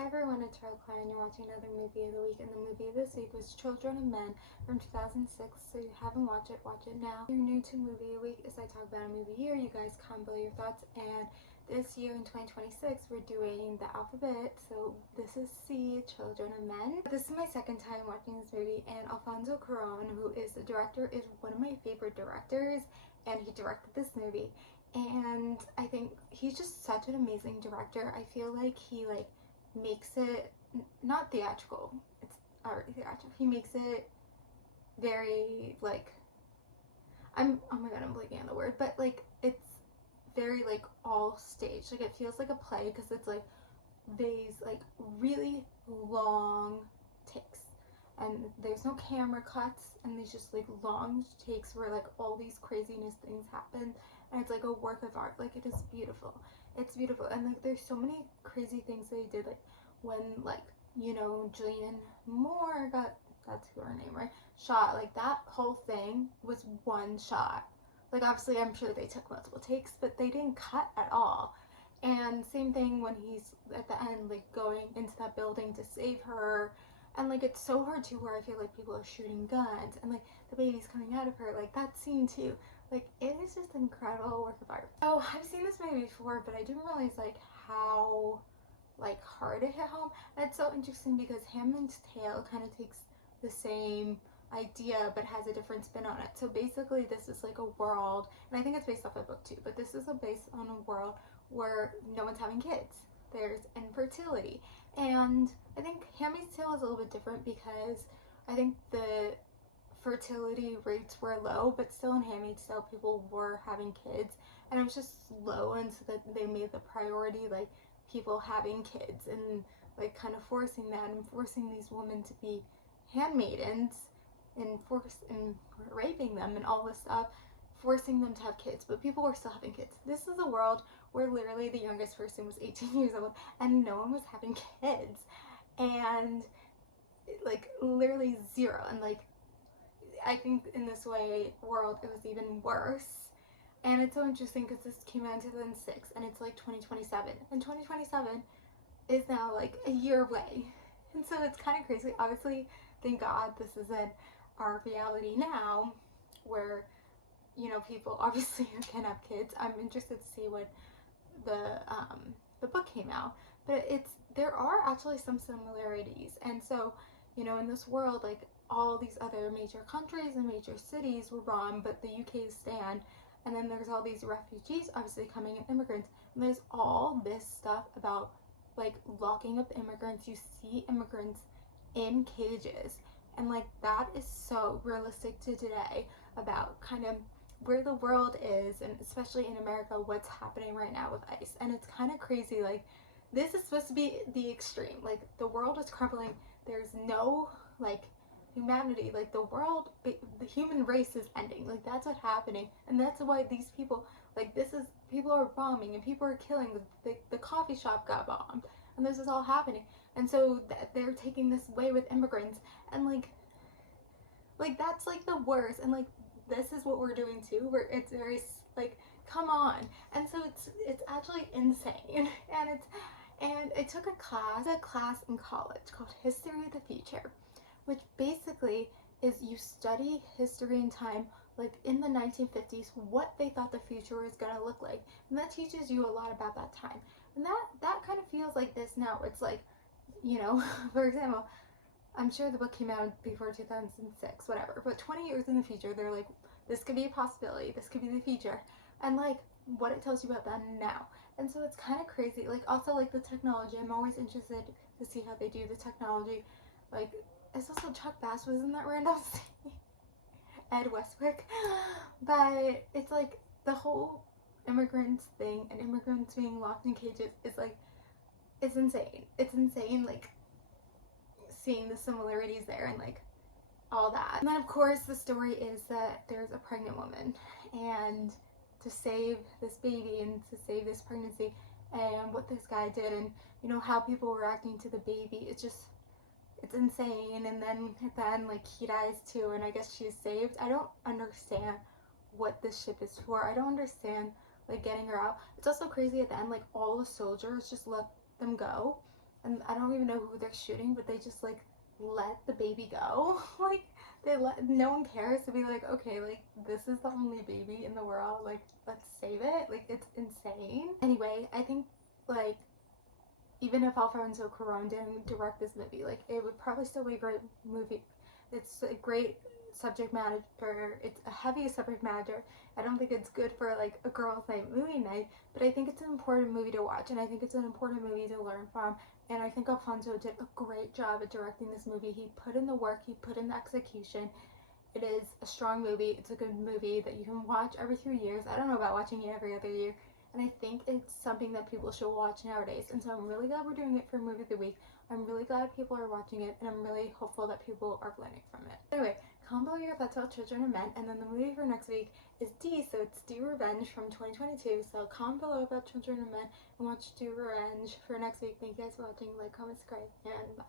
Hi everyone, it's Charlotte Claire and you're watching another movie of the week, and the movie of this week was Children of Men from 2006, so if you haven't watched it now. If you're new to Movie of the Week, as I talk about a movie here, you guys comment below your thoughts, and this year in 2026 we're doing the alphabet, so this is C, Children of Men. This is my second time watching this movie, and Alfonso Cuarón, who is the director, is one of my favorite directors, and he directed this movie. And I think he's just such an amazing director. I feel like he makes it not theatrical, it's already theatrical. He makes it very oh my god, I'm blanking on the word, but it's very all stage. It feels like a play because it's these really long takes, and there's no camera cuts, and there's just long takes where all these craziness things happen, and it's a work of art. It is beautiful. It's beautiful, and there's so many crazy things they did, when Julianne Moore got, that's her name, right, shot. That whole thing was one shot. Obviously I'm sure they took multiple takes, but they didn't cut at all. And same thing when he's at the end going into that building to save her, and it's so hard too, where I feel people are shooting guns, and the baby's coming out of her, that scene too. It is just an incredible work of art. Oh, I've seen this movie before, but I didn't realize how hard it hit home. And it's so interesting because Handmaid's Tale kind of takes the same idea but has a different spin on it. So basically this is a world, and I think it's based off a book too, but this is based on a world where no one's having kids. There's infertility. And I think Handmaid's Tale is a little bit different because I think the fertility rates were low, but still in Handmaid's Tale people were having kids, and it was just low, and so that they made the priority people having kids, and kind of forcing that, and forcing these women to be handmaidens, and raping them and all this stuff, forcing them to have kids, but people were still having kids. This is a world where literally the youngest person was 18 years old and no one was having kids, and literally zero. And I think in this world it was even worse. And it's so interesting because this came out in 2006 and it's 2027, and 2027 is now a year away, and so it's kind of crazy. Obviously, thank God this isn't our reality now, where people obviously can have kids. I'm interested to see what the book came out, but there are actually some similarities. And so in this world, all these other major countries and major cities were bombed, but the UK stand. And then there's all these refugees obviously coming, and immigrants, and there's all this stuff about locking up immigrants. You see immigrants in cages, and that is so realistic to today, about kind of where the world is, and especially in America, what's happening right now with ICE. And it's kind of crazy. This is supposed to be the extreme. The world is crumbling. There's no humanity. The world, the human race is ending. That's what's happening, and that's why these people, people are bombing and people are killing. The coffee shop got bombed, and this is all happening. And so they're taking this way with immigrants, and that's the worst. And this is what we're doing too, where it's very come on. And so it's actually insane. And I took a class in college called History of the Future, which basically is you study history and time, in the 1950s, what they thought the future was going to look like, and that teaches you a lot about that time. And that kind of feels like this now. It's for example, I'm sure the book came out before 2006, whatever, but 20 years in the future, they're this could be a possibility, this could be the future, and what it tells you about that now. And so it's kind of crazy. Also the technology, I'm always interested to see how they do the technology. It's also Chuck Bass was in that random scene. Ed Westwick. But it's the whole immigrants thing, and immigrants being locked in cages is it's insane. It's insane, seeing the similarities there, and all that. And then of course the story is that there's a pregnant woman, and to save this baby and to save this pregnancy, and what this guy did, and how people were reacting to the baby, it's insane. And then at the end, he dies too, and I guess she's saved. I don't understand what this ship is for. I don't understand getting her out. It's also crazy at the end, all the soldiers just let them go, and I don't even know who they're shooting, but they just like let the baby go. Like they let, no one cares to be like, okay, like this is the only baby in the world, like let's save it. Like it's insane. Anyway, I think like even if Alfonso Cuarón didn't direct this movie, like it would probably still be a great movie. It's a great subject matter. It's a heavy subject matter. I don't think it's good for like a girls' night movie night, but I think it's an important movie to watch, and I think it's an important movie to learn from. And I think Alfonso did a great job at directing this movie. He put in the work, he put in the execution. It is a strong movie. It's a good movie that you can watch every 3 years. I don't know about watching it every other year. And I think it's something that people should watch nowadays. And so I'm really glad we're doing it for Movie of the Week. I'm really glad people are watching it, and I'm really hopeful that people are learning from it. Anyway, comment below your thoughts about Children of Men, and then the movie for next week is D, so it's Do Revenge from 2022. So comment below about Children of Men and watch Do Revenge for next week. Thank you guys for watching. Like, comment, subscribe, and bye.